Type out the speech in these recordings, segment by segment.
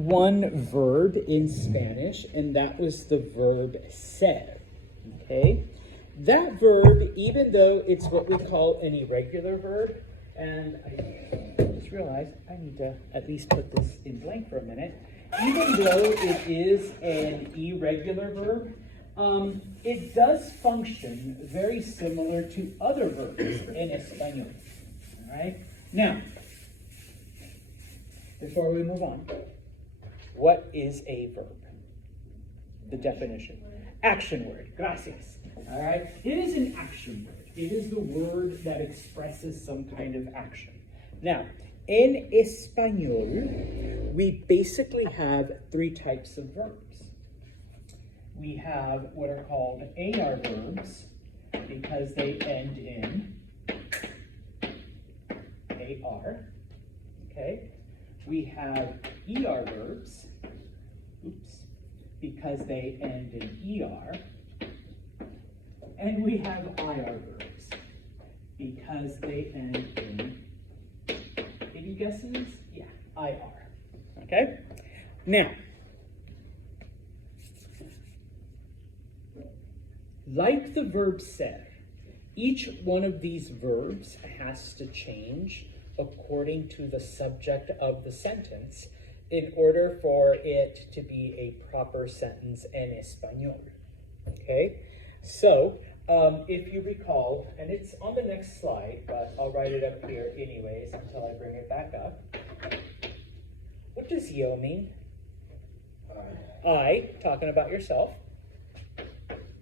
one verb in Spanish, and that was the verb ser, okay? That verb, even though it's what we call an irregular verb, and I just realized I need to at least put this in blank for a minute, even though it is an irregular verb, it does function very similar to other verbs in Espanol, all right? Now, before we move on, what is a verb? The definition. Action word. Gracias. All right? It is an action word. It is the word that expresses some kind of action. Now, in Espanol, we basically have three types of verbs. We have what are called AR verbs because they end in AR. Okay? We have ER verbs, because they end in ER. And we have IR verbs, because they end in, any guesses? Yeah, IR. Okay? Now, like the verb ser, each one of these verbs has to change according to the subject of the sentence in order for it to be a proper sentence en español. Okay? So, if you recall, and it's on the next slide, but I'll write it up here anyways until I bring it back up. What does yo mean? I, talking about yourself.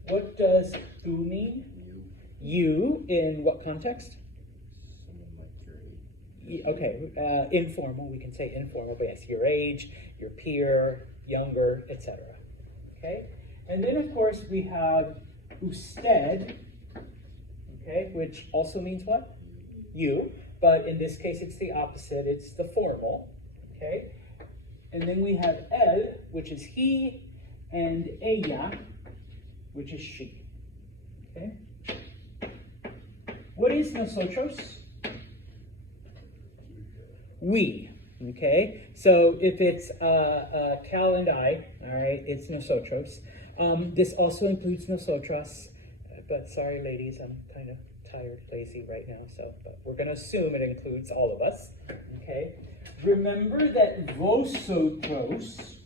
What does tu mean? You, in what context? Okay, informal, we can say informal, but yes, your age, your peer, younger, etc. Okay? And then, of course, we have usted, okay, which also means what? You, but in this case, it's the opposite, it's the formal, okay? And then we have él, which is he, and ella, which is she, okay? What is nosotros? We, okay? So if it's Cal and I, all right, it's nosotros. This also includes nosotras, but sorry, ladies, I'm kind of tired, lazy right now, but we're going to assume it includes all of us, okay? Remember that vosotros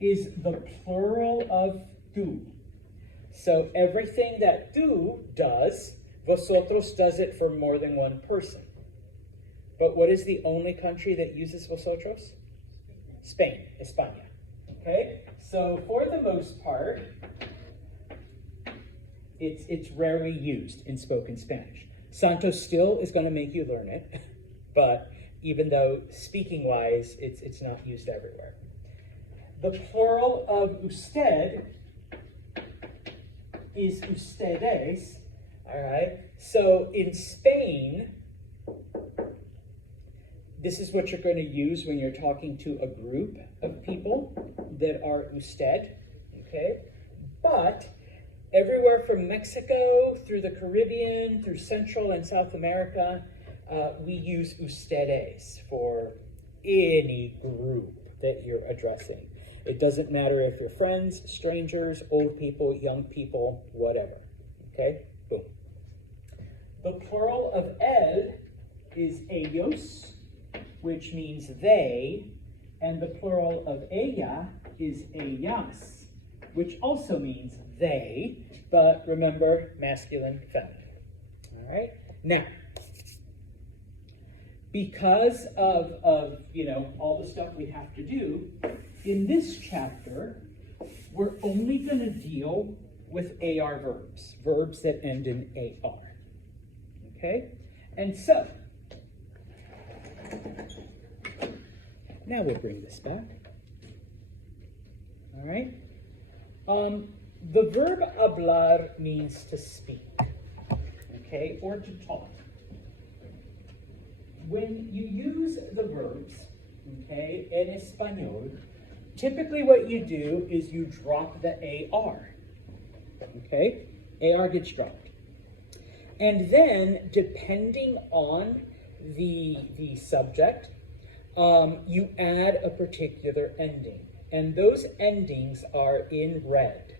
is the plural of tú. So everything that tú does, vosotros does it for more than one person. But what is the only country that uses vosotros? Spain, España. Okay? So for the most part, it's rarely used in spoken Spanish. Santo still is going to make you learn it, but even though speaking-wise, it's not used everywhere. The plural of usted is ustedes, all right? So in Spain, this is what you're going to use when you're talking to a group of people that are usted, okay? But everywhere from Mexico, through the Caribbean, through Central and South America, we use ustedes for any group that you're addressing. It doesn't matter if you're friends, strangers, old people, young people, whatever, okay? Boom. The plural of él is ellos, which means they, and the plural of ella is ellas, which also means they, but remember, masculine, feminine. All right? Now, because of all the stuff we have to do, in this chapter, we're only going to deal with AR verbs, verbs that end in AR. Okay? And so, now we'll bring this back. All right? The verb hablar means to speak, okay, or to talk. When you use the verbs, okay, en español, typically what you do is you drop the AR, okay? AR gets dropped. And then, depending on the subject, you add a particular ending. And those endings are in red,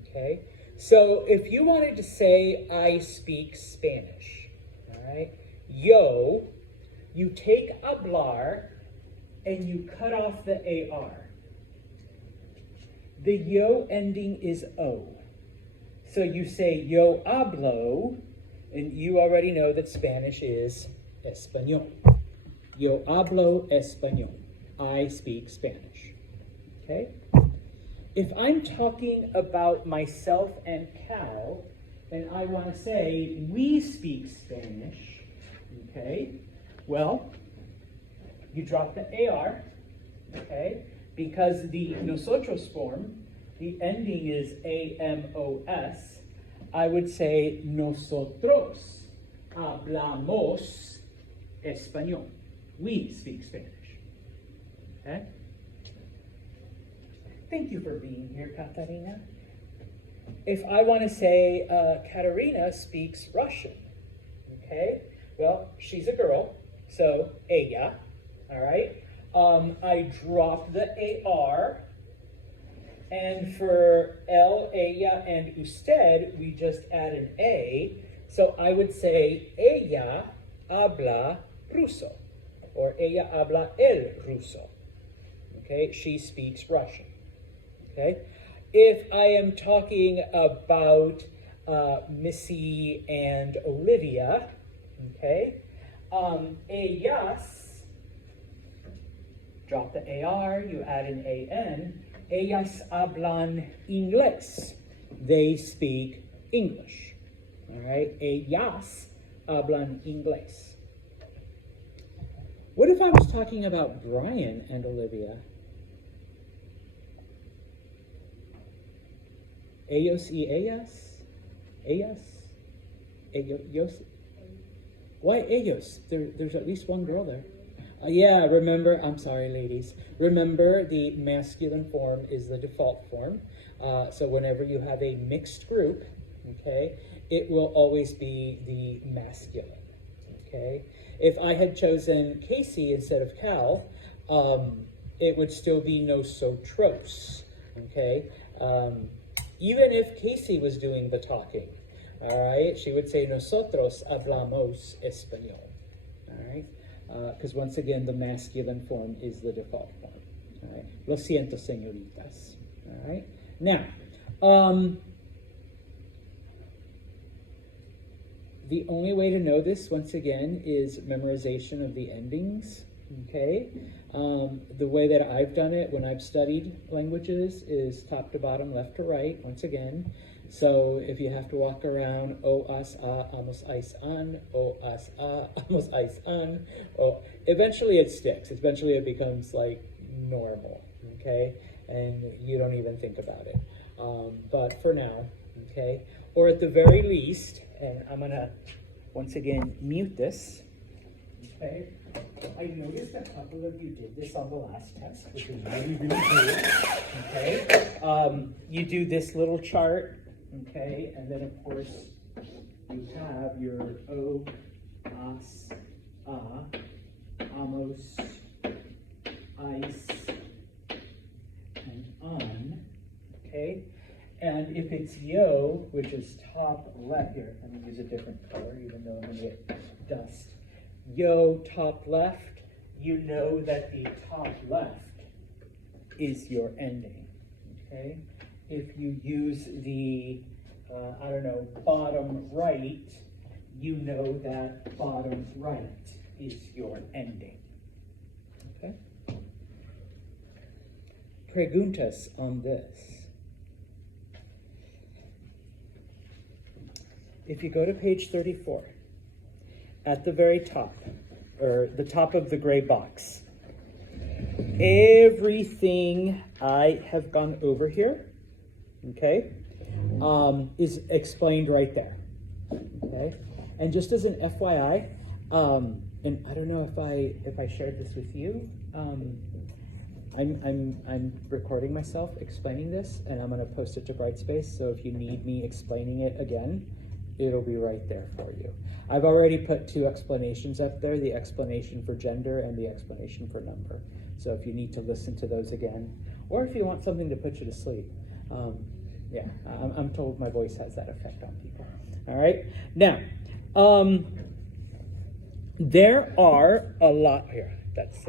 okay? So if you wanted to say, I speak Spanish, all right? Yo, you take hablar and you cut off the AR. The yo ending is O. So you say yo hablo, and you already know that Spanish is español. Yo hablo español. I speak Spanish. Okay? If I'm talking about myself and Cal, and I want to say we speak Spanish, okay? Well, you drop the AR, okay? Because the nosotros form, the ending is AMOS, I would say nosotros hablamos español. We speak Spanish. Okay? Thank you for being here, Katarina. If I want to say Katarina speaks Russian, okay? Well, she's a girl, so ella, all right? I drop the AR, and for él, ella, and usted, we just add an A. So I would say ella habla ruso, or ella habla el ruso. Okay, she speaks Russian. Okay, if I am talking about Missy and Olivia, okay, ellas, drop the AR, you add an AN, ellas hablan inglés. They speak English. All right, ellas hablan inglés. What if I was talking about Brian and Olivia? Ellos y ellas? Ellas? Ellos? Why ellos? There's at least one girl there. Yeah, remember, I'm sorry, ladies. Remember, the masculine form is the default form. So whenever you have a mixed group, okay, it will always be the masculine, okay? If I had chosen Casey instead of Cal, it would still be nosotros, okay? Even if Casey was doing the talking, all right, she would say nosotros hablamos español, all right? Because once again, the masculine form is the default form. All right. Lo siento, señoritas. All right. Now, the only way to know this, once again, is memorization of the endings. Okay. The way that I've done it when I've studied languages is top to bottom, left to right, once again. So if you have to walk around, o, as, a, amos, ais, an, o, as, a, amos, ais, an, o, eventually it sticks. Eventually it becomes like normal, okay? And you don't even think about it. But for now, okay? Or at the very least, and I'm gonna, once again, mute this, okay? I noticed a couple of you did this on the last test, which is really, really cool, okay? You do this little chart, okay, and then of course you have your o, as, a, amos, ice, and on, okay? And if it's yo, which is top left, here, I'm gonna use a different color even though I'm gonna get dust. Yo, top left, you know that the top left is your ending, okay? If you use the, I don't know, bottom right, you know that bottom right is your ending, okay? Preguntas on this. If you go to page 34, at the very top, or the top of the gray box, everything I have gone over here, okay, is explained right there, okay? And just as an FYI, and I don't know if I shared this with you, I'm recording myself explaining this, and I'm gonna post it to Brightspace, so if you need me explaining it again, it'll be right there for you. I've already put 2 explanations up there, the explanation for gender and the explanation for number. So if you need to listen to those again, or if you want something to put you to sleep, yeah, I'm told my voice has that effect on people. All right, now, there are a lot here. That's